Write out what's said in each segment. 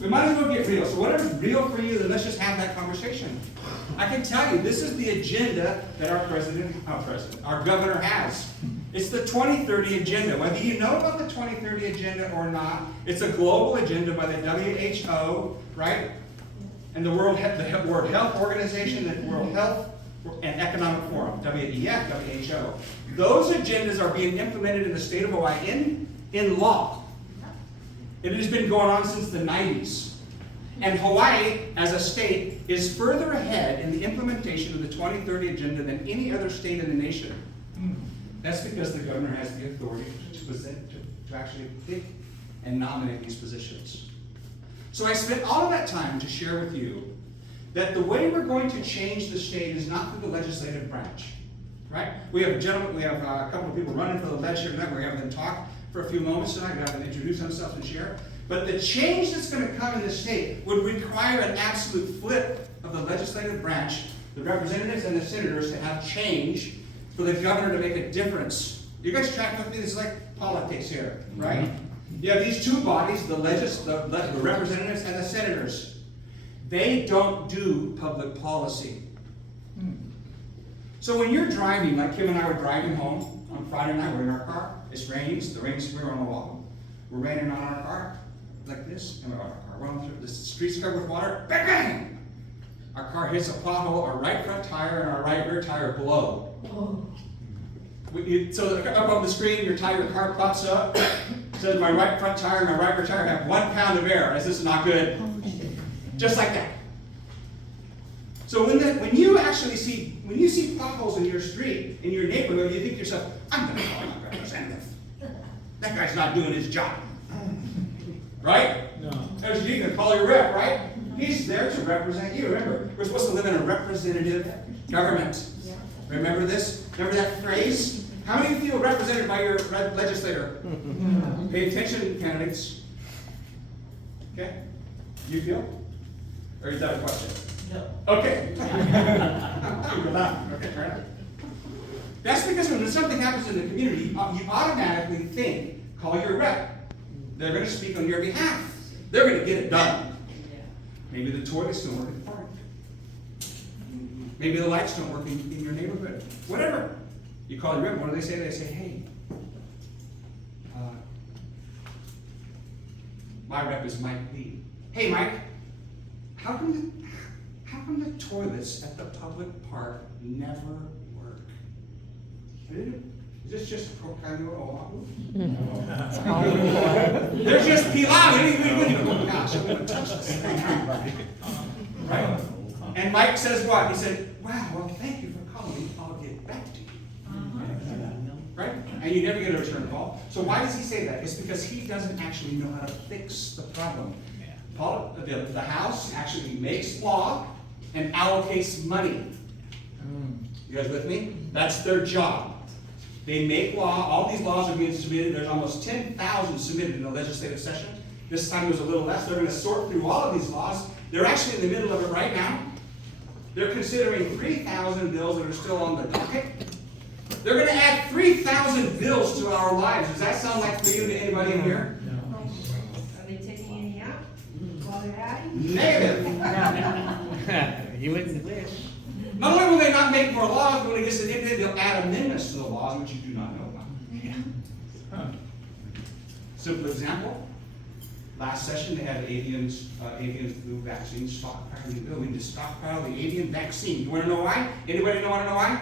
We might as well get real. So whatever's real for you, then let's just have that conversation. I can tell you, this is the agenda that our governor has. It's the 2030 agenda. Whether you know about the 2030 agenda or not, it's a global agenda by the WHO, right? And the World Health Organization, the World Health and Economic Forum, WEF, WHO. Those agendas are being implemented in the state of Hawaii in law. It has been going on since the 90s. And Hawaii, as a state, is further ahead in the implementation of the 2030 agenda than any other state in the nation. That's because the governor has the authority to actually pick and nominate these positions. So I spent all of that time to share with you that the way we're going to change the state is not through the legislative branch, right? We have a couple of people running for the legislature tonight. We're having them talk for a few moments tonight. We're having them introduce themselves and share. But the change that's going to come in the state would require an absolute flip of the legislative branch, the representatives and the senators, to have change for the governor to make a difference. You guys track with me? This is like politics here, right? You have these two bodies, the representatives and the senators. They don't do public policy. So when you're driving, like Kim and I were driving home on Friday night, we're in our car, it's raining, the rain smear on the wall. We're raining on our car, like this, and we're on our car. We're on through the street's covered with water, bang, bang! Our car hits a pothole, our right front tire and our right rear tire blow. So up on the screen, your car pops up, says my right front tire and my right rear tire have 1 pound of air. This is not good. Just like that. So when you see potholes in your street, in your neighborhood, you think to yourself, I'm going to call my representative. That guy's not doing his job. Right? No. You're going to call your rep, right? He's there to represent you. Remember, we're supposed to live in a representative government. Yeah. Remember this? Remember that phrase? How many of you feel represented by your legislator? Pay attention, candidates. Okay? You feel? Or is that a question? No. Okay. Okay, fair enough. That's because when something happens in the community, you automatically think, call your rep. They're going to speak on your behalf. They're going to get it done. Maybe the toilets don't work at the park. Maybe the lights don't work in your neighborhood. Whatever. You call your rep, what do they say? They say, hey, my rep is Mike B. Hey, Mike, how come the toilets at the public park never work? Is this just kind of Oahu? They're just pilau. Gosh, I'm going to touch this thing. Right? And Mike says what? He said, wow, well, thank you for calling me. I'll get back to you. Right? And you never get a return call. So why does he say that? It's because he doesn't actually know how to fix the problem. The House actually makes law and allocates money. You guys with me? That's their job. They make law. All these laws are being submitted. There's almost 10,000 submitted in the legislative session. This time it was a little less. They're going to sort through all of these laws. They're actually in the middle of it right now. They're considering 3,000 bills that are still on the docket. They're going to add 3,000 bills to our lives. Does that sound like for you to anybody in here? No. Are they taking any out while they're adding? Negative. You wouldn't wish. Not only will they not make more laws, but when it gets to the end of it, they'll add amendments to the laws, which you do not know about. Simple example. Last session, they had avian flu vaccine stockpiling bill. We need to stockpile the avian vaccine. You want to know why? Anybody want to know why?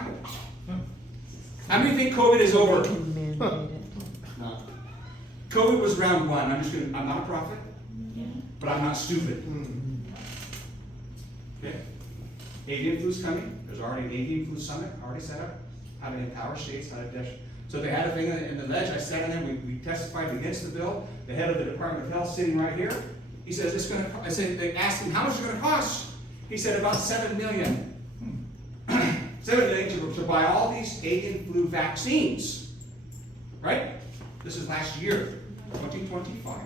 How many think COVID is over? No. COVID was round one. I'm not a prophet, but I'm not stupid. Okay? Avian flu's coming. There's already an avian flu summit already set up. How to empower states, how to dash. So they had a thing in the ledge. I sat in there. We testified against the bill. The head of the Department of Health sitting right here. He says it's going to. I said they asked him how much it's going to cost. He said about $7 million. $7 million to buy all these avian flu vaccines. Right? This is last year, 2025.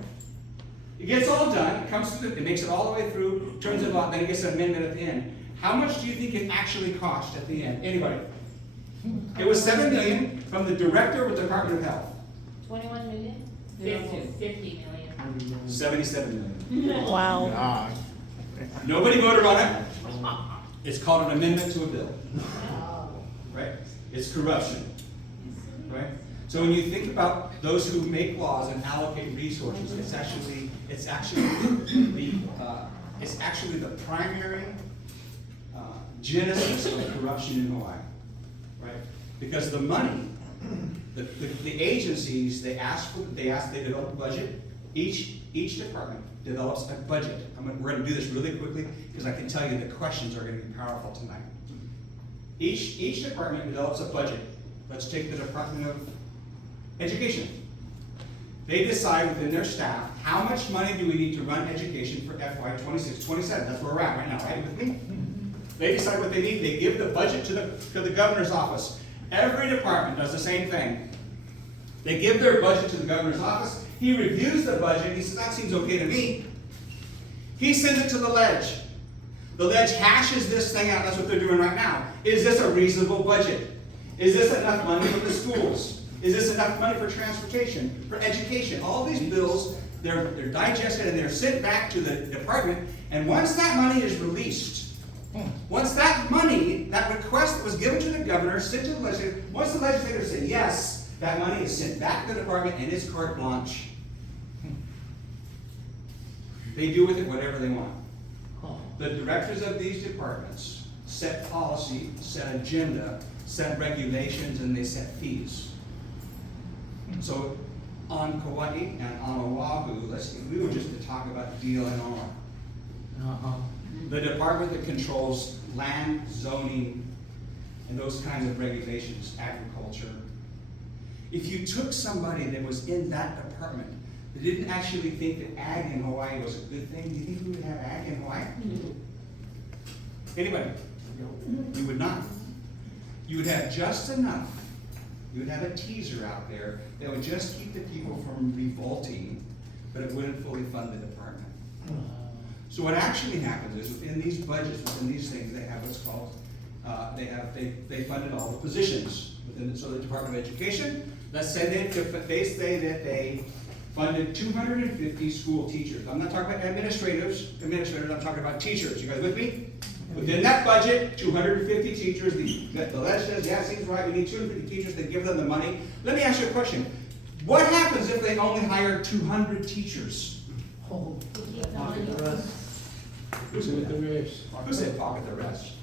It gets all done. It comes through. It makes it all the way through. Turns it out. Then it gets an amendment at the end. How much do you think it actually cost at the end? Anybody? It was $7 million from the director of the Department of Health. 21 million? 50 million. $77 million. Wow. Ah, Nobody voted on it. It's called an amendment to a bill. Right? It's corruption. Right? So when you think about those who make laws and allocate resources, it's actually the primary genesis of corruption in Hawaii. Right? Because the money, the agencies, they develop a budget. Each department develops a budget. We're going to do this really quickly because I can tell you the questions are going to be powerful tonight. Each department develops a budget. Let's take the Department of Education. They decide within their staff how much money do we need to run education for FY 26, 27. That's where we're at right now, right with me? They decide what they need. They give the budget to the governor's office. Every department does the same thing. They give their budget to the governor's office. He reviews the budget. He says, that seems okay to me. He sends it to the ledge. The ledge hashes this thing out. That's what they're doing right now. Is this a reasonable budget? Is this enough money for the schools? Is this enough money for transportation, for education? All these bills, they're digested and they're sent back to the department. And once that money is released, once that money, that request that was given to the governor, sent to the legislature, once the legislators say yes, that money is sent back to the department and it's carte blanche. They do with it whatever they want. The directors of these departments set policy, set agenda, set regulations, and they set fees. So on Kauai and on Oahu, we were just to talk about DLNR. The department that controls land, zoning, and those kinds of regulations, agriculture. If you took somebody that was in that department that didn't actually think that ag in Hawaii was a good thing, do you think we would have ag in Hawaii? Anybody? You would not. You would have just enough. You would have a teaser out there that would just keep the people from revolting, but it wouldn't fully fund the department. So what actually happens is within these budgets, within these things, they have what's called, they funded all the positions within so the Department of Education. Let's say they say that they funded 250 school teachers. I'm not talking about administrators, I'm talking about teachers. You guys with me? Within that budget, 250 teachers, the ledge says, yeah, seems right, we need 250 teachers, they give them the money. Let me ask you a question. What happens if they only hire 200 teachers? Pocket the rest. Who said the rest? Who said pocket the rest?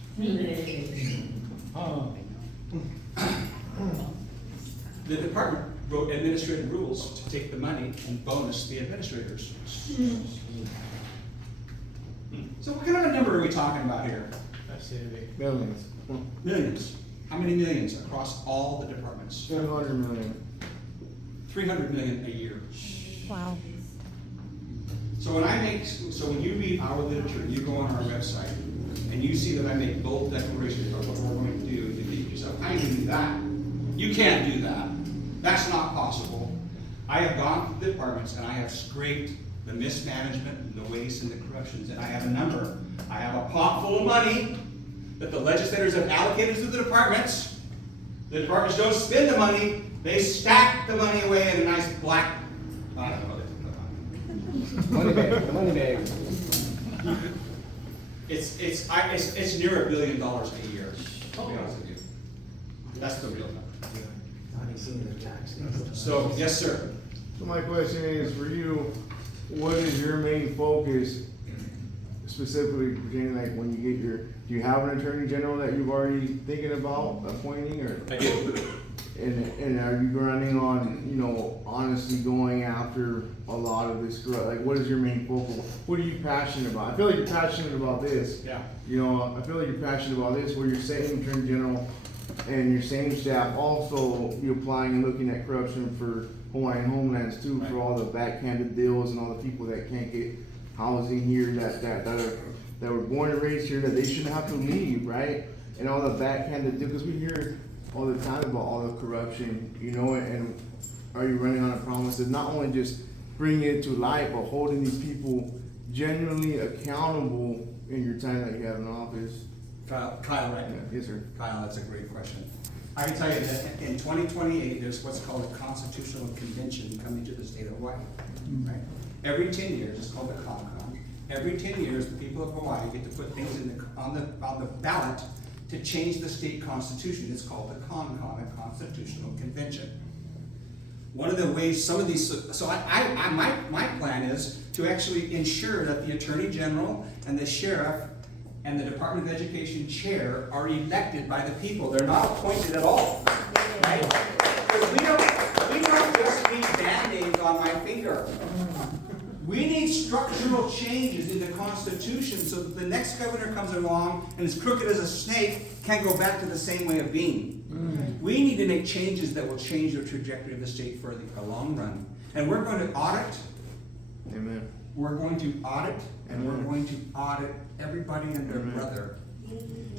The department wrote administrative rules to take the money and bonus the administrators. So what kind of a number are we talking about here? millions. Millions. How many millions across all the departments? 700 million. 300 million a year. Wow. So when you read our literature, you go on our website, and you see that I make bold declarations about what we're going to do, you think to yourself, I can do that. You can't do that. That's not possible. I have gone to the departments and I have scraped the mismanagement and the waste and the corruptions, and I have a number. I have a pot full of money that the legislators have allocated to the departments. The departments don't spend the money, they stack the money away in a nice black, I don't know what they put Money bag, money bag. It's near $1 billion a year, to be honest with you. That's the real number. So, yes, sir. So my question is, for you, what is your main focus specifically pertaining, like when you get do you have an attorney general that you've already thinking about appointing, or? I do. And are you running on, honestly going after a lot of this, like what is your main focal? What are you passionate about? I feel like you're passionate about this. Yeah. I feel like you're passionate about this, where your same attorney general and your same staff also be applying and looking at corruption for Hawaiian homelands too, for all the backhanded deals and all the people that can't get housing here, that were born and raised here, that they shouldn't have to leave, right? And all the backhanded deals, because we hear all the time about all the corruption, and are you running on a promise of not only just bringing it to light, but holding these people genuinely accountable in your time that you have in office? Kyle, right? Yeah. Yes, sir. Kyle, that's a great question. I can tell you that in 2028, there's what's called a constitutional convention coming to the state of Hawaii, right? every 10 years, it's called the CONCON, every 10 years, the people of Hawaii get to put things on the ballot to change the state constitution. It's called the CONCON, a Constitutional Convention. One of the ways some of these, so my plan is to actually ensure that the Attorney General and the Sheriff and the Department of Education chair are elected by the people. They're not appointed at all, right? Because we don't just need Band-Aids on my finger. We need structural changes in the Constitution so that the next governor comes along and is crooked as a snake, can't go back to the same way of being. We need to make changes that will change the trajectory of the state for the long run. And we're going to audit. Amen. We're going to audit, and we're going to audit everybody and their brother.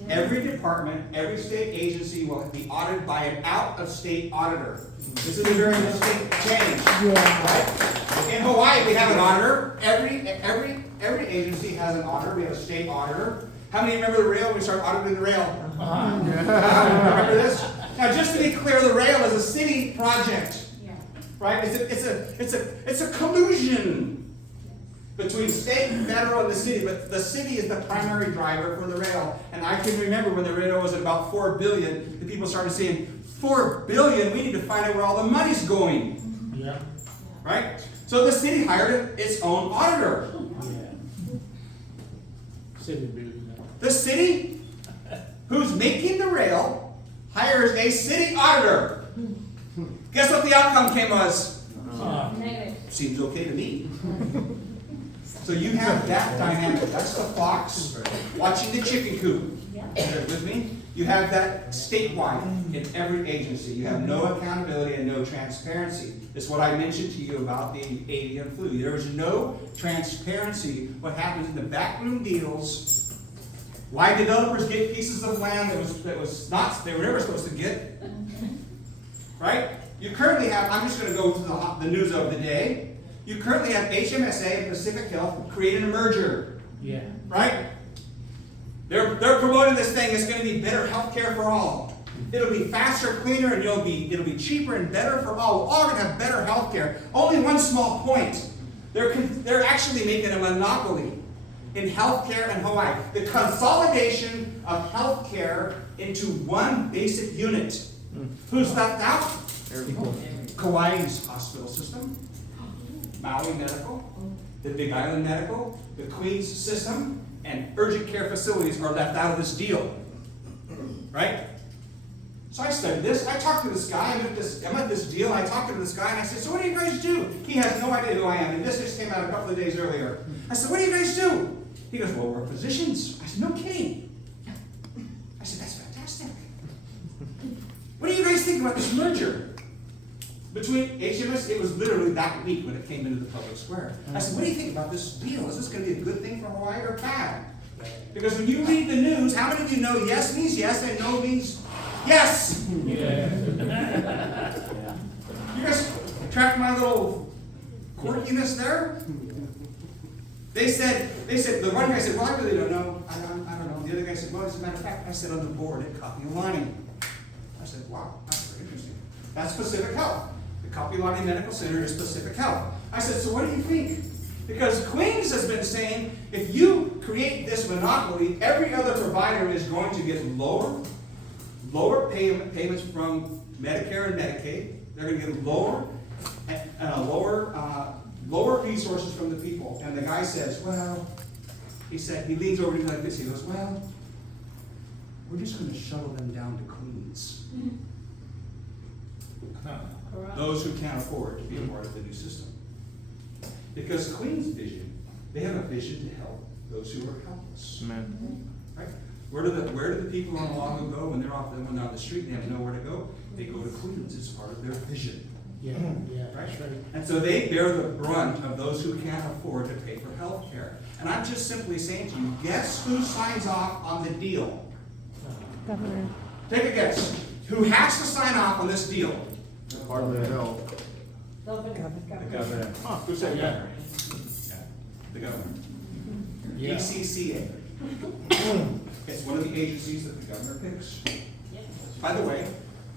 Every department, every state agency will be audited by an out-of-state auditor. This is a very distinct change, right? In Hawaii, we have an auditor. Every agency has an auditor. We have a state auditor. How many remember the rail? We started auditing the rail. Remember this? Now, just to be clear, the rail is a city project, right? It's a collusion between state, federal, and the city, but the city is the primary driver for the rail. And I can remember when the rail was at about $4 billion, the people started saying, $4 billion, we need to find out where all the money's going. Yeah. Right? So the city hired its own auditor. Yeah. City building. The city, who's making the rail, hires a city auditor. Guess what the outcome came was? Negative. Seems okay to me. So you have that dynamic. That's the fox watching the chicken coop. Are you with me? You have that statewide in every agency. You have no accountability and no transparency. It's what I mentioned to you about the avian flu. There is no transparency. What happens in the backroom deals? Why developers get pieces of land that was not they were never supposed to get? Right? You currently have. I'm just going to go to the news of the day. You currently have HMSA and Pacific Health creating a merger. Yeah. Right? They're promoting this thing. It's going to be better health care for all. It'll be faster, cleaner, and it'll be cheaper and better for all. We're all going to have better health care. Only one small point. They're actually making a monopoly in health care in Hawaii. The consolidation of health care into one basic unit. Who's left out? Kauai's hospital system. Maui Medical, the Big Island Medical, the Queens system, and urgent care facilities are left out of this deal. Right? So I studied this. I talked to this guy. I'm at this deal. I talked to this guy, and I said, so what do you guys do? He has no idea who I am. And this just came out a couple of days earlier. I said, what do you guys do? He goes, well, we're physicians. I said, no kidding. I said, that's fantastic. What do you guys think about this merger? Between HMS, it was literally that week when it came into the public square. I said, what do you think about this deal? Is this going to be a good thing for Hawaii or bad? Because when you read the news, how many of you know yes means yes and no means yes? Yeah. You guys track my little quirkiness there? They said, the one guy said, well, I really don't know. I don't know. The other guy said, well, as a matter of fact, I sit on the board at Kapiolani. I said, wow, that's very interesting. That's Pacific Health. The Kapiolani Medical Center is Pacific Health. I said, so what do you think? Because Queens has been saying, if you create this monopoly, every other provider is going to get lower payments from Medicare and Medicaid. They're going to get lower resources from the people. And the guy says, well, he leans over to me like this. He goes, well, we're just going to shuttle them down to Queens. Those who can't afford to be a part of the new system. Because Queen's vision, they have a vision to help those who are helpless. Amen. Right? Where do the people on Oahu go when they're on the street and they have nowhere to go? They go to Queens. It's part of their vision. Yeah, Right? that's right. And so they bear the brunt of those who can't afford to pay for health care. And I'm just simply saying to you, guess who signs off on the deal? Governor. Take a guess. Who has to sign off on this deal? Department of Health. The governor. Who said governor? Yeah, the governor. Yeah. ECCA. It's one of the agencies that the governor picks. By the way,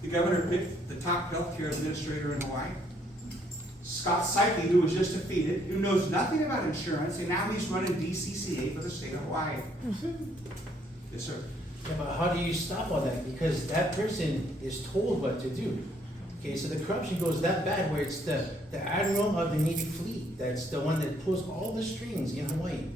the governor picked the top healthcare administrator in Hawaii. Scott Psyche, who was just defeated, who knows nothing about insurance, and now he's running DCCA for the state of Hawaii. Yes, sir. Yeah, but how do you stop all that? Because that person is told what to do. Okay, so the corruption goes that bad where it's the admiral of the Navy fleet that's the one that pulls all the strings in Hawaii.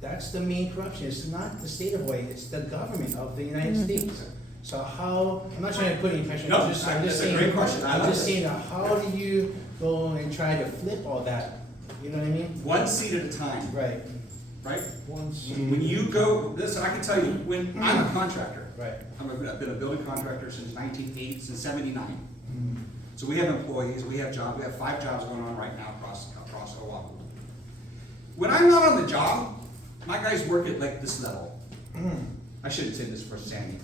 That's the main corruption. It's not the state of Hawaii, it's the government of the United States. So how, I'm not trying to put any pressure on No, you, I'm that's just a saying, great question. I I'm love just it. saying, how do you go and try to flip all that? You know what I mean? One seat at a time, Right, right? Once. When you go, listen, I can tell you, when I'm a contractor, right. I've been a building contractor since 1980, since 79. So we have employees, we have jobs, we have 5 jobs going on right now across Oahu. When I'm not on the job, my guys work at like this level. I shouldn't say this for Sandy.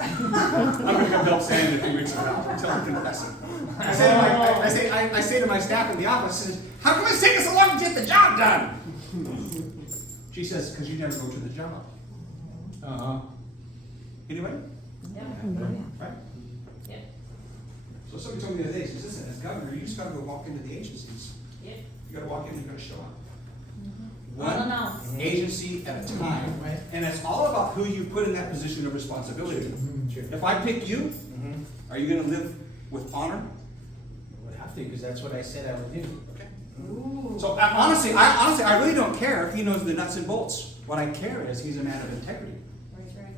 I'm gonna come help Sandy in a few weeks from now, until I'm confessing. I say to my staff in the office, how come it's taking so long to get the job done? She says, because you never go to the job. Uh-huh. Anyway? Yeah. Right? Yeah. So somebody told me the other day, she says, listen, as governor, you just gotta go walk into the agencies. Yeah. You gotta walk in, you gotta show up. Unannounced. One agency at a time. Right. And it's all about who you put in that position of responsibility. Sure. If I pick you, Mm-hmm. are you gonna live with honor? I would have to, because that's what I said I would do. Okay. Ooh. So honestly, I really don't care if he knows the nuts and bolts. What I care is he's a man of integrity. That's right.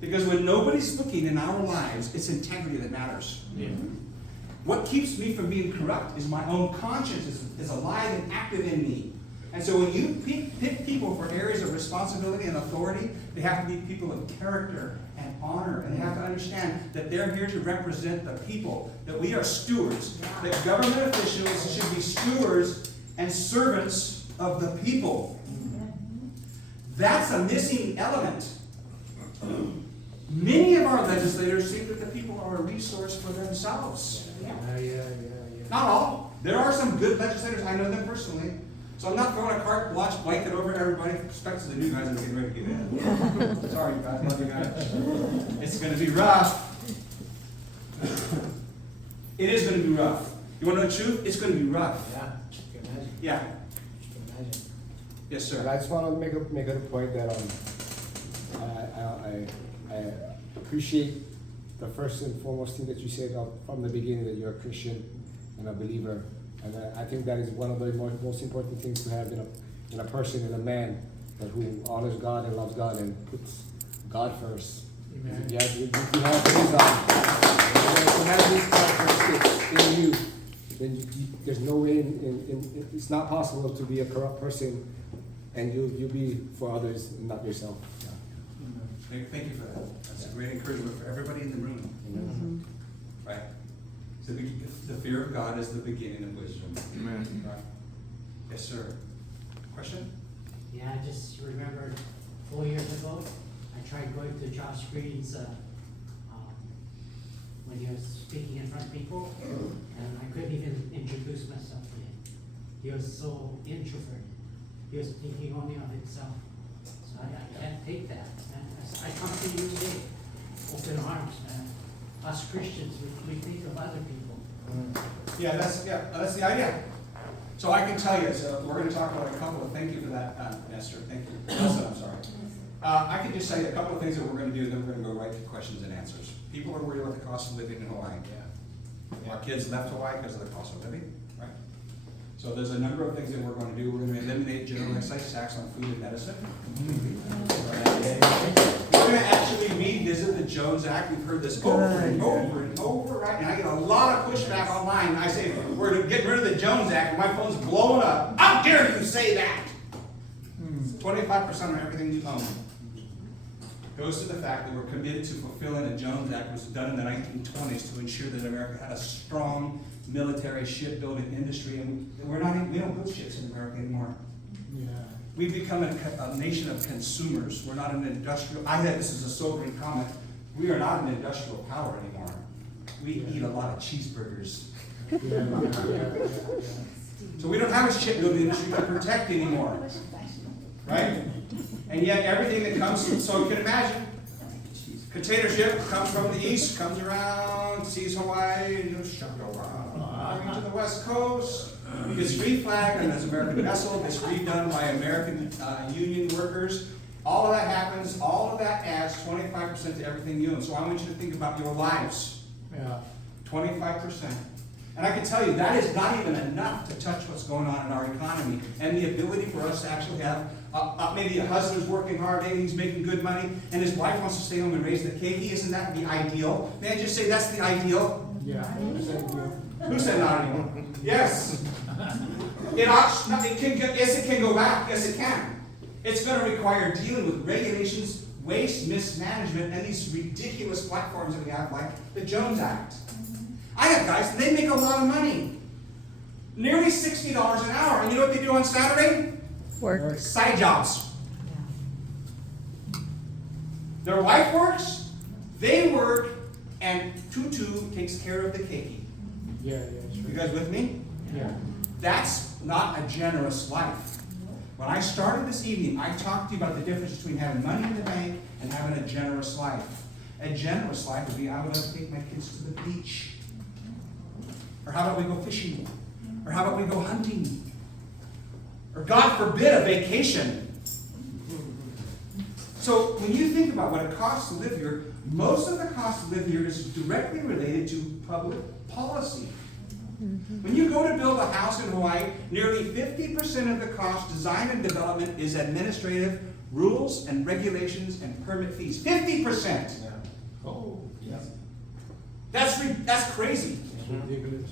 Because when nobody's looking in our lives, it's integrity that matters. Yeah. What keeps me from being corrupt is my own conscience is alive and active in me. And so when you pick people for areas of responsibility and authority, they have to be people of character and honor. And they have to understand that they're here to represent the people, that we are stewards, that government officials should be stewards and servants of the people. That's a missing element. Many of our legislators think that the people are a resource for themselves. Yeah. Yeah. Not all. There are some good legislators, I know them personally. So I'm not throwing a carte blanche blanket over everybody, especially the new guys that are getting ready to get in. Sorry, guys, love you guys. It's gonna be rough. It is gonna be rough. You wanna know the truth? It's gonna be rough. Yeah, you can imagine. Yeah. You can imagine. Yes, And sir. I just want to make a point that I appreciate the first and foremost thing that you said from the beginning, that you're a Christian and a believer, and I think that is one of the most important things to have in a person, in a man, that who honors God and loves God and puts God first. Amen. You have his God first in you, then there's no way it's not possible to be a corrupt person, and you'll be for others, not yourself. Thank you for that. That's a great encouragement for everybody in the room. Right? So the fear of God is the beginning of wisdom. Amen. Right? Yes, sir. Question? Yeah, I just remembered 4 years ago, I tried going to Josh Green's, when he was speaking in front of people, and I couldn't even introduce myself to him. He was so introverted. He was thinking only of himself. So I can't take that, man. I come to you today, open arms, man. Us Christians, we think of other people. Yeah, that's the idea. So I can tell you, so we're going to talk about a couple of, thank you for that, Esther, thank you. Nelson, I'm sorry. I can just tell you a couple of things that we're going to do, then we're going to go right to questions and answers. People are worried about the cost of living in Hawaii. Our kids left Hawaii because of the cost of living, right? So there's a number of things that we're going to do. We're going to eliminate general excise tax on food and medicine. We're going to actually revisit the Jones Act. We've heard this over and over and over, right? And I get a lot of pushback online. I say, we're getting rid of the Jones Act, and my phone's blowing up. How dare you say that? 25% of everything you own goes to the fact that we're committed to fulfilling the Jones Act, which was done in the 1920s to ensure that America had a strong military shipbuilding industry, and we don't build ships in America anymore. Yeah. We've become a nation of consumers. We're not an industrial, I think this is a sobering comment, we are not an industrial power anymore. We eat a lot of cheeseburgers. So we don't have a shipbuilding industry to protect anymore. Right? And yet everything that comes from, so you can imagine, container ship comes from the east, comes around, sees Hawaii, and goes into the west coast, gets reflagged and as American vessel, gets redone by American union workers. All of that happens, all of that adds 25% to everything you own. So I want you to think about your lives. Yeah. 25%. And I can tell you, that is not even enough to touch what's going on in our economy and the ability for us to actually have maybe a husband's working hard, maybe he's making good money, and his wife wants to stay home and raise the kid. Isn't that the ideal? May I just say that's the ideal? Yeah. Who said not anymore? Yes. It can go back. Yes, it can. It's going to require dealing with regulations, waste, mismanagement, and these ridiculous platforms that we have, like the Jones Act. I have guys, and they make a lot of money. Nearly $60 an hour. And you know what they do on Saturday? Work. Side jobs. Their wife works, they work, and Tutu takes care of the cakey. Yeah, You guys with me? Yeah. That's not a generous life. When I started this evening, I talked to you about the difference between having money in the bank and having a generous life. A generous life would be, I would like to take my kids to the beach. Or how about we go fishing? Or how about we go hunting? Or God forbid, a vacation. So when you think about what it costs to live here, most of the cost to live here is directly related to public policy. When you go to build a house in Hawaii, nearly 50% of the cost, design and development, is administrative, rules and regulations and permit fees. 50%. Oh, yeah. That's crazy. Ridiculous.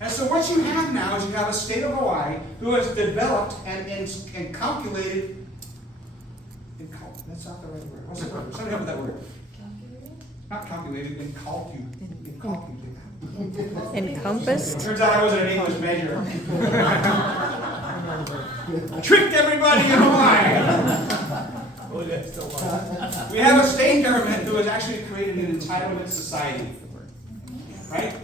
And so what you have now is you have a state of Hawaii who has developed and calculated. That's not the right word. What's the word? Somebody help with that word. Not calculated, Encompassed? Turns out I wasn't an English major. Tricked everybody in Hawaii. We have a state government who has actually created an entitlement society. Right?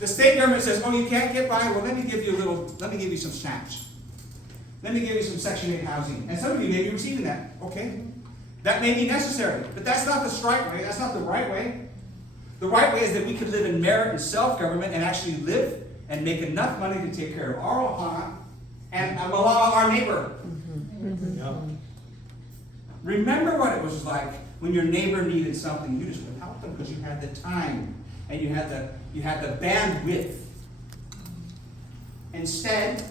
The state government says, oh, you can't get by? Well, let me give you some snaps. Let me give you some Section 8 housing. And some of you may be receiving that. Okay. That may be necessary, but that's not the straight way. That's not the right way. The right way is that we can live in merit and self-government and actually live and make enough money to take care of our ohana and Malala, our neighbor. Yeah. Remember what it was like when your neighbor needed something. You just would help them because you had the time and you had the bandwidth. Instead,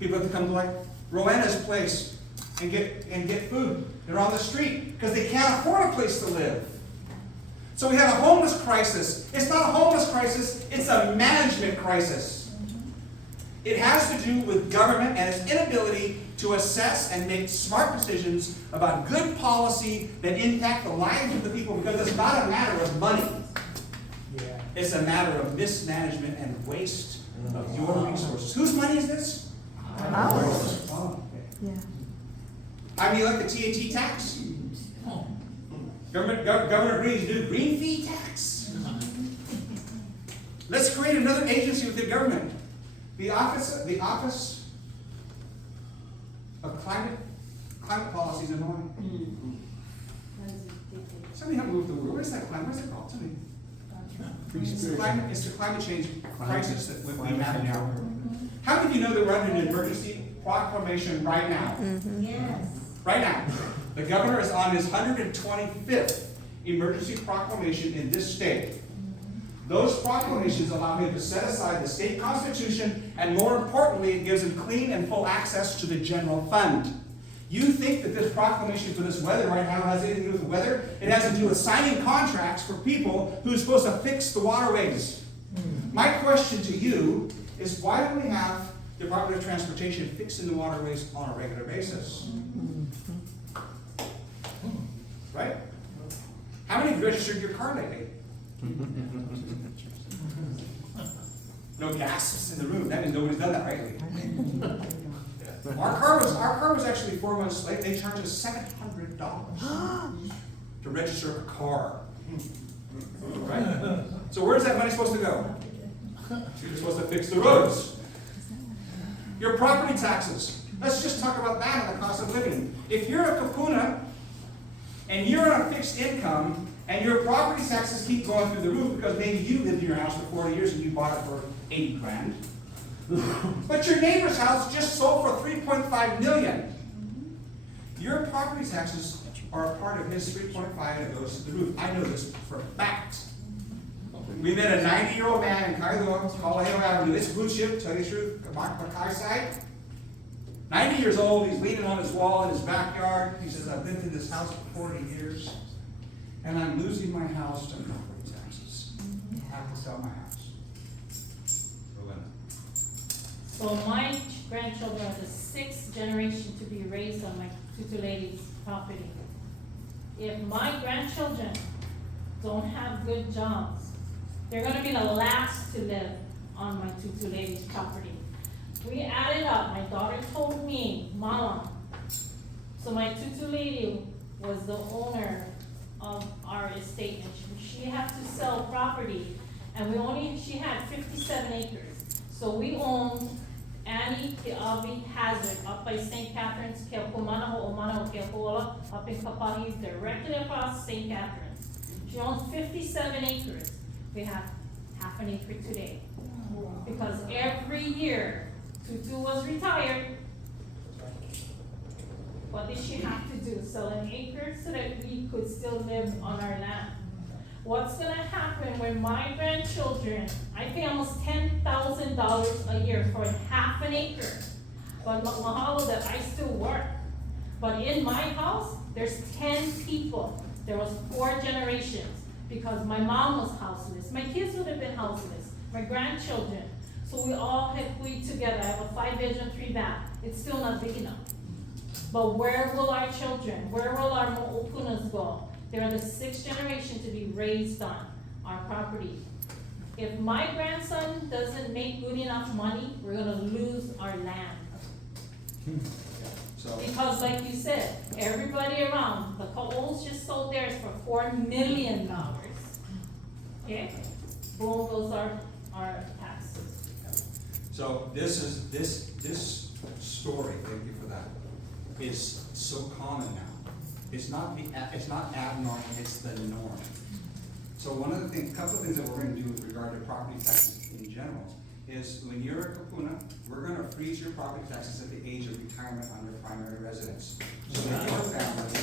people have to come to like Rowena's place and get food. They're on the street because they can't afford a place to live. So we have a homeless crisis. It's not a homeless crisis, it's a management crisis. It has to do with government and its inability to assess and make smart decisions about good policy that impact the lives of the people, because it's not a matter of money. Yeah. It's a matter of mismanagement and waste of your resources. Whose money is this? Ours. Oh, okay. Yeah. I mean, like the TNT tax. Governor Green's new green fee tax. Let's create another agency within government. The Office of Climate Policies in Hawaii. Somebody help me with the word. What is that climate? What's it called? Somebody. It's the climate change crisis that we have now. How many of you know that we're under an emergency proclamation right now? Yes. Right now. The governor is on his 125th emergency proclamation in this state. Those proclamations allow him to set aside the state constitution, and more importantly, it gives him clean and full access to the general fund. You think that this proclamation for this weather right now has anything to do with the weather? It has to do with signing contracts for people who are supposed to fix the waterways. My question to you is, why do we have the Department of Transportation fixing the waterways on a regular basis? Right? How many have registered your car lately? No gasps in the room. That means nobody's done that lately. Our car was actually 4 months late. They charged us $700 to register a car. Right? So where's that money supposed to go? You're supposed to fix the roads. Your property taxes. Let's just talk about that and the cost of living. If you're a kapuna and you're on a fixed income and your property taxes keep going through the roof because maybe you lived in your house for 40 years and you bought it for 80 grand. But your neighbor's house just sold for 3.5 million. Your property taxes are a part of his 3.5 and it goes to the roof. I know this for a fact. We met a 90-year-old man in Kailua, Kalaheo Avenue. It's blue chip, tell you the truth, Makai side. 90 years old, he's leaning on his wall in his backyard. He says, I've been to this house for 40 years, and I'm losing my house to property taxes. I have to sell my house. So my grandchildren are the 6th generation to be raised on my Tutu lady's property. If my grandchildren don't have good jobs, they're gonna be the last to live on my Tutu lady's property. We added up, my daughter told me, Mama, so my Tutu lady was the owner of our estate, and she had to sell property, and she had 57 acres. So we owned Annie Keavi Hazard up by St. Catherine's, Keokumanaho, Omanaho, Keokola, up in Kapahi, directly across St. Catherine's. She owns 57 acres. We have half an acre today. Because every year, Tutu was retired. What did she have to do? Sell an acre so that we could still live on our land. What's gonna happen when my grandchildren, I pay almost $10,000 a year for half an acre. But mahalo that I still work. But in my house, there's 10 people. There was 4 generations because my mom was houseless. My kids would have been houseless. My grandchildren. So we all had put together. I have a 5-bedroom, 3-bath. It's still not big enough. But where will our children, where will our mo'opunas go? They're the 6th generation to be raised on our property. If my grandson doesn't make good enough money, we're gonna lose our land. So, Because like you said, everybody around, the Ka'os just sold theirs for $4 million. Okay? Boom goes our taxes. so this story, thank you for that, is so common now. It's not abnormal, it's the norm. So one of the things, couple of things that we're gonna do with regard to property taxes in general is when you're a kapuna, we're gonna freeze your property taxes at the age of retirement on your primary residence. So in your family,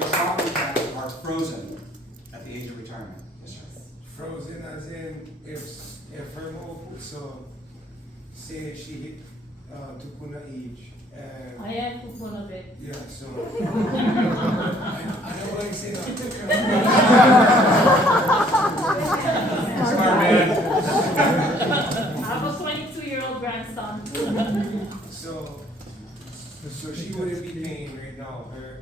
your property taxes are frozen at the age of retirement. Yes, sir. Frozen as in if her move, so say she hit Tukuna age and I am kupuna bit. yeah, so I don't like saying that. I have a 22-year-old grandson. So she wouldn't be paying right now her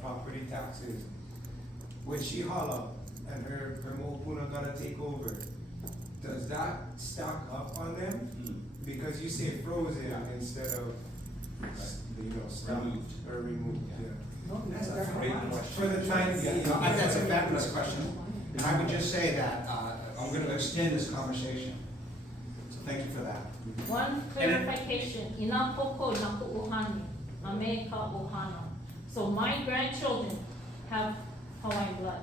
property taxes. When she holla and her mopuna gotta take over, does that stack up on them? Because you say frozen instead of, stopped Removed. or removed, yeah. That's a great question. For the time being. That's a fabulous question. And I would just say that, I'm gonna extend this conversation. So thank you for that. One clarification, ina poko na ku'uhani, ame ka uhana. So my grandchildren have Hawaiian blood.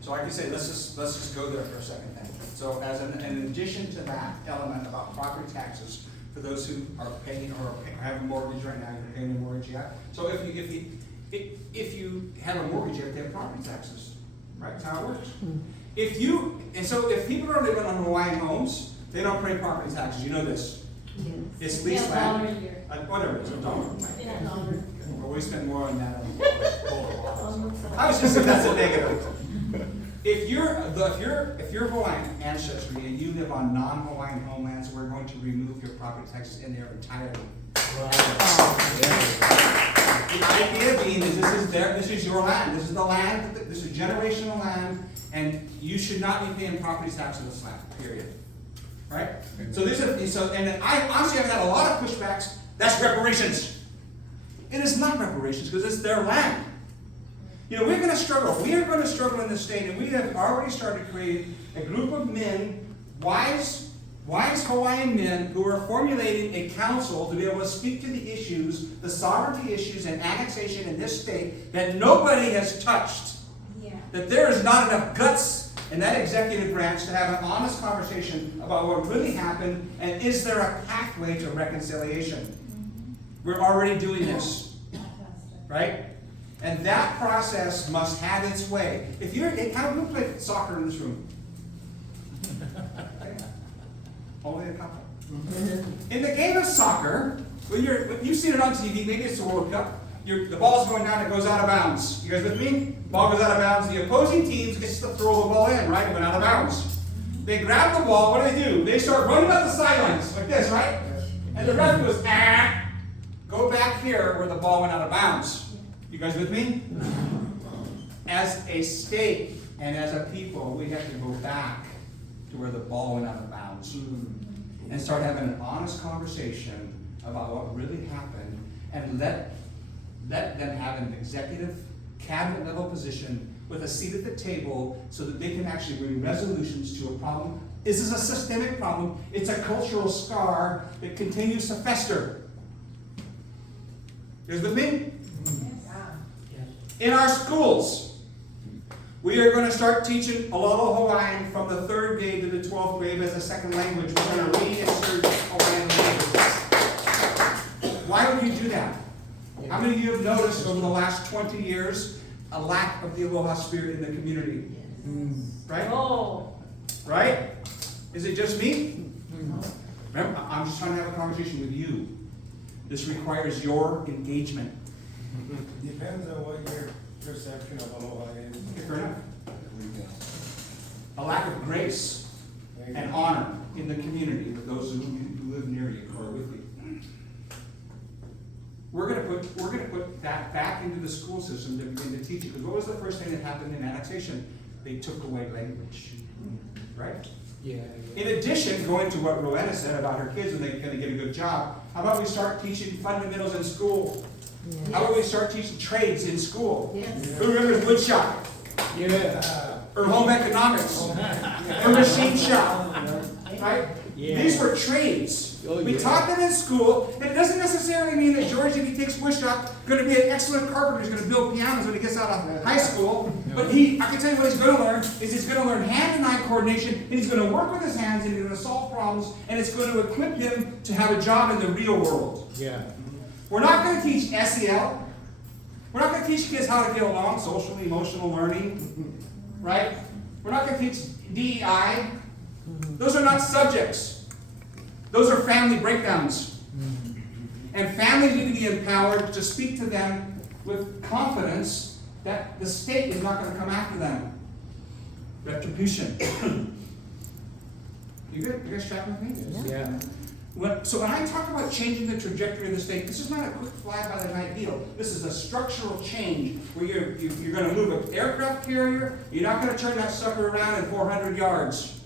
So I can say, let's just go there for a second then. So as in addition to that element about property taxes, for those who are paying or have a mortgage right now, you're paying a mortgage yet. So if you have a mortgage, you have to have property taxes, right? That's how it works. If people are living on Hawaiian homes, they don't pay property taxes, you know this. Yes. It's leased Yeah, land. $1 a year. Whatever, it's $1. Yeah, $1. Well, we spend more on that. I was just saying that's a negative. If you're Hawaiian ancestry and you live on non-Hawaiian homelands, we're going to remove your property taxes in their entirety. The idea being is this is your land, this is the land, this is generational land, and you should not be paying property tax on this land, period. Right? And I honestly have had a lot of pushbacks, that's reparations. It is not reparations because it's their land. You know, we're going to struggle. We are going to struggle in this state, and we have already started creating a group of men, wise Hawaiian men, who are formulating a council to be able to speak to the issues, the sovereignty issues and annexation in this state that nobody has touched. Yeah. That there is not enough guts in that executive branch to have an honest conversation about what really happened and is there a pathway to reconciliation. We're already doing this, right? And that process must have its way. If you're, who played soccer in this room? Okay. Only a couple. In the game of soccer, when you've seen it on TV, maybe it's the World Cup, the ball's going down, it goes out of bounds. You guys with me? Ball goes out of bounds, the opposing teams gets to throw the ball in, right? It went out of bounds. They grab the ball, what do? They start running up the sidelines, like this, right? And the ref goes, go back here where the ball went out of bounds. You guys with me? As a state and as a people, we have to go back to where the ball went out of bounds and start having an honest conversation about what really happened and let them have an executive cabinet level position with a seat at the table so that they can actually bring resolutions to a problem. This is a systemic problem. It's a cultural scar that continues to fester. You guys with me? In our schools, we are going to start teaching Ololo Hawaiian from the 3rd grade to the 12th grade as a second language. We're going to reinsert Hawaiian languages. Why would you do that? How many of you have noticed over the last 20 years a lack of the Aloha spirit in the community? Right? Oh. Right? Is it just me? Remember, I'm just trying to have a conversation with you. This requires your engagement. Depends on what your perception of aloha is. Fair enough. A lack of grace and honor in the community with those who live near you or with you. We're gonna put that back into the school system to begin to teach it. Because what was the first thing that happened in annexation? They took away language, right? Yeah. In addition, going to what Rowena said about her kids and they're gonna get a good job, how about we start teaching fundamentals in school? How about we start teaching trades in school? Yes. Who remembers woodshop? Yeah. Or home economics? Or machine shop? Right? Yeah. These were trades. Oh, We yeah. taught them in school, and it doesn't necessarily mean that George, if he takes woodshop, is going to be an excellent carpenter, he's going to build pianos when he gets out of high school. But I can tell you what he's going to learn, is he's going to learn hand and eye coordination, and he's going to work with his hands, and he's going to solve problems, and it's going to equip him to have a job in the real world. Yeah. We're not going to teach SEL. We're not going to teach kids how to get along, social, emotional learning, right? We're not going to teach DEI. Those are not subjects. Those are family breakdowns. And families need to be empowered to speak to them with confidence that the state is not going to come after them. Retribution. You good? You guys tracking with me? Yeah. So when I talk about changing the trajectory of the state, this is not a quick fly-by-the-night deal. This is a structural change where you're going to move an aircraft carrier. You're not going to turn that sucker around in 400 yards.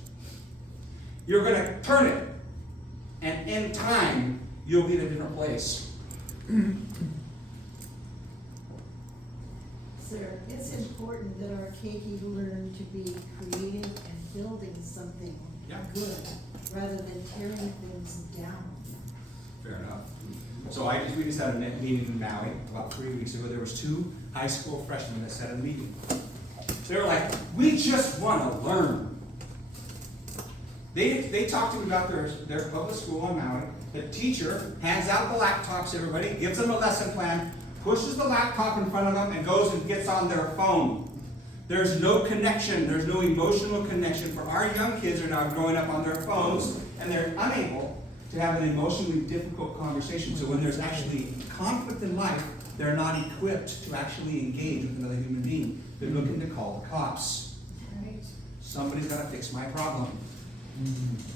You're going to turn it. And in time, you'll be in a different place. Sir, it's important that our keiki learn to be creative and building something Yeah. good, rather than tearing things down. Fair enough. So we just had a meeting in Maui about 3 weeks ago. There was 2 high school freshmen that sat in a meeting. They were like, we just want to learn. They talked to me about their public school on Maui. The teacher hands out the laptops to everybody, gives them a lesson plan, pushes the laptop in front of them, and goes and gets on their phone. There's no connection. There's no emotional connection. For our young kids are now growing up on their phones, and they're unable to have an emotionally difficult conversation. So when there's actually conflict in life, they're not equipped to actually engage with another human being. They're looking to call the cops. Right. Somebody's got to fix my problem.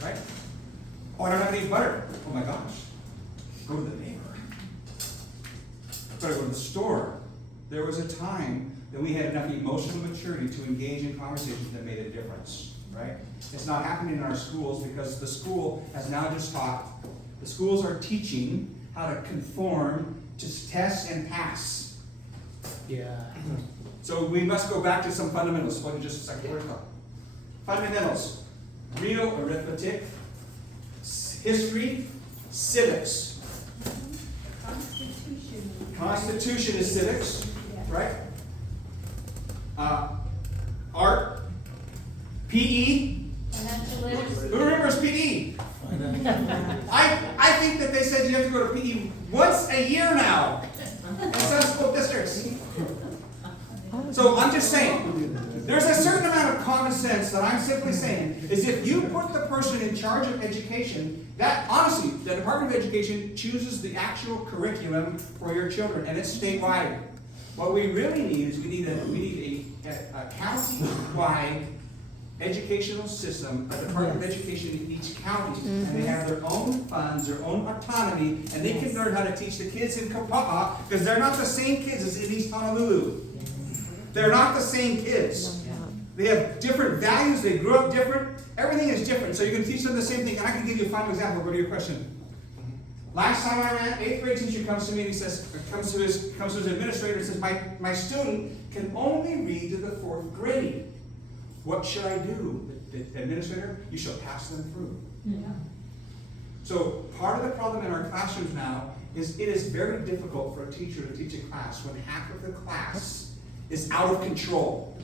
Right? Oh, I don't have any butter. Oh my gosh. Go to the neighbor. I've got to go to the store. There was a time that we had enough emotional maturity to engage in conversations that made a difference. Right? It's not happening in our schools because the school has now just taught, the schools are teaching how to conform to test and pass. Yeah. So we must go back to some fundamentals. Hold on just a second. Where's that? Fundamentals. Real arithmetic, history, civics. Constitution is civics, right? Art, PE? Financial literacy. Who remembers PE? I think that they said you have to go to PE once a year now in some school districts. So I'm just saying, there's a certain amount of common sense that I'm simply saying is if you put the person in charge of education, that honestly, the Department of Education chooses the actual curriculum for your children, and it's statewide. What we really need is we need a county-wide educational system, a Department of Education in each county, and they have their own funds, their own autonomy, and they can learn how to teach the kids in Kapa'a, because they're not the same kids as in East Honolulu. They're not the same kids. They have different values, they grew up different, everything is different, so you can teach them the same thing, and I can give you a final example, go to your question. Last time I ran, 8th grade teacher comes to me and he says, comes to his administrator and says, my student can only read to the 4th grade. What should I do? The administrator, you shall pass them through. Yeah. So part of the problem in our classrooms now is it is very difficult for a teacher to teach a class when half of the class is out of control.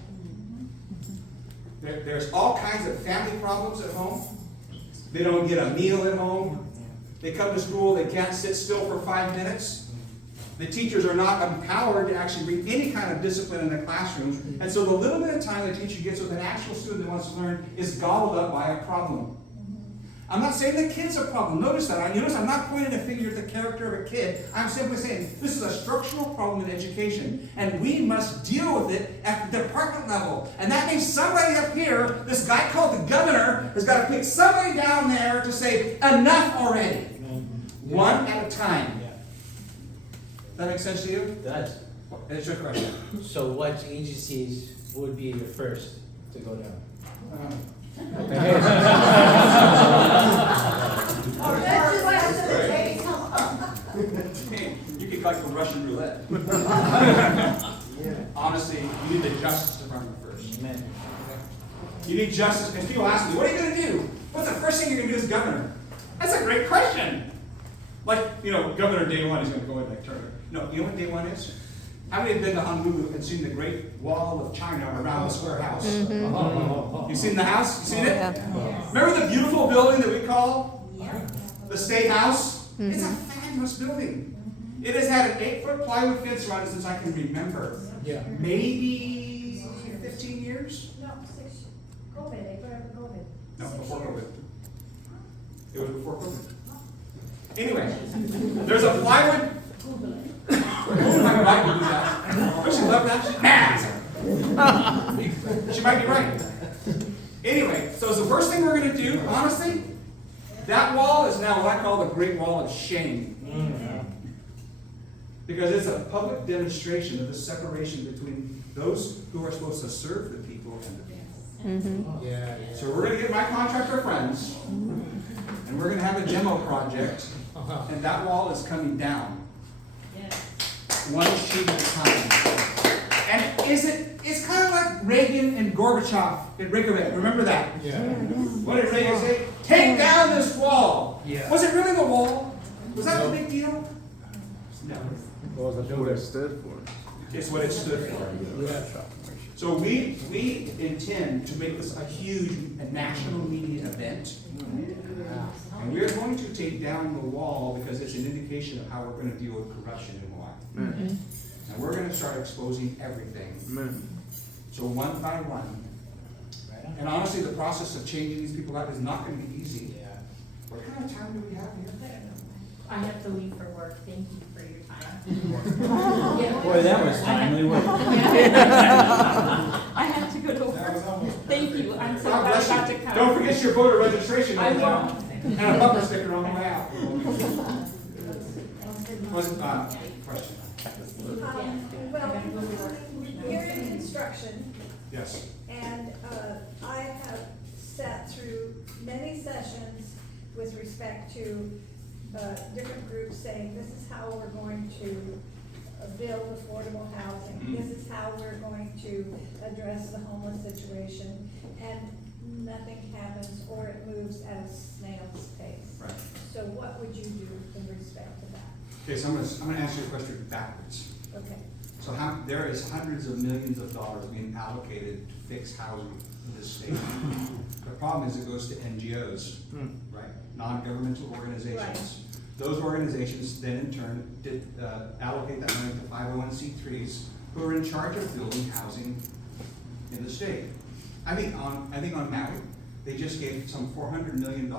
There's all kinds of family problems at home. They don't get a meal at home. They come to school, they can't sit still for 5 minutes. The teachers are not empowered to actually bring any kind of discipline in the classroom. And so the little bit of time the teacher gets with an actual student that wants to learn is gobbled up by a problem. I'm not saying the kid's a problem. Notice that. Notice I'm not pointing a finger at the character of a kid. I'm simply saying this is a structural problem in education. And we must deal with it at the department level. And that means somebody up here, this guy called the governor, has got to pick somebody down there to say, enough already. One at a time. That make sense to you? It does. That's your question. So what agencies would be the first to go down? You could like the Russian roulette. Honestly, you need the Justice Department first. Amen. You need justice. And people ask me, what are you going to do? What's the first thing you're going to do as governor? That's a great question. Like, Governor Day One is going to go in like Turner. No, you know what Day One is? How many have been to Honolulu and seen the Great Wall of China around the square house? You've seen the house? You seen it? Yeah. Remember the beautiful building that we call the State House? It's a fabulous building. It has had an 8-foot plywood fence around it since I can remember. Yeah. Maybe 15 years? No, 6, COVID, they put up for COVID. No, 6 before years. COVID. It was before COVID. Anyway, there's a plywood. My wife would do that. Don't she love that? She might be right. Anyway, so the first thing we're going to do, honestly, that wall is now what I call the Great Wall of Shame. Because it's a public demonstration of the separation between those who are supposed to serve the people and the people. Yeah. So we're going to get my contractor friends, and we're going to have a demo project, and that wall is coming down. One sheet at a time. And it's kind of like Reagan and Gorbachev in Reykjavik. Remember that? Yeah. What did Reagan say? Take down this wall. Yeah. Was it really the wall? Was that a big deal? No. What was the What it stood for. It's what it stood for. So we intend to make this a huge national media event. And we're going to take down the wall because it's an indication of how we're going to deal with corruption in Hawaii. And we're going to start exposing everything. So one by one. And honestly, the process of changing these people out is not going to be easy. Yeah. What kind of time do we have here? I have to leave for work, thank you for your time. Boy, that was timely. I have to go to work, thank you, I'm so God glad I bless got to you. come. Don't forget your voter registration. I over there. won't. And a bumper sticker on the way out. Was it, question? Well, you're in construction, Yes. and I have sat through many sessions with respect to different groups saying, this is how we're going to build affordable housing, this is how we're going to address the homeless situation, and nothing happens, or it moves at a snail's pace. Right. So what would you do in respect to that? Okay, so I'm gonna answer your question backwards. Okay. So there is hundreds of millions of dollars being allocated to fix housing in this state. The problem is it goes to NGOs, right? Non-governmental organizations. Those organizations then in turn did allocate that money to 501c3s who are in charge of building housing in the state. I think on Maui, they just gave some $480 million,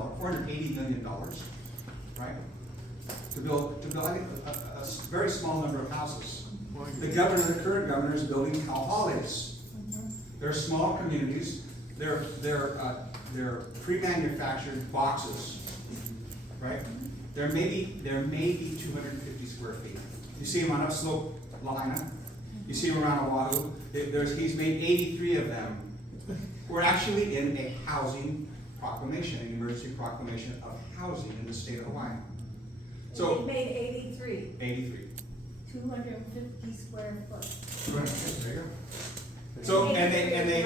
right? To build I think a very small number of houses. The current governor is building Kauhales. They're small communities. They're pre-manufactured boxes, right? There may be 250 square feet. You see them on upslope Lahaina. You see them around Oahu. He's made 83 of them. We're actually in a housing proclamation, an emergency proclamation of housing in the state of Hawaii. So We made 83, 83. 250 square foot. There you go. So and they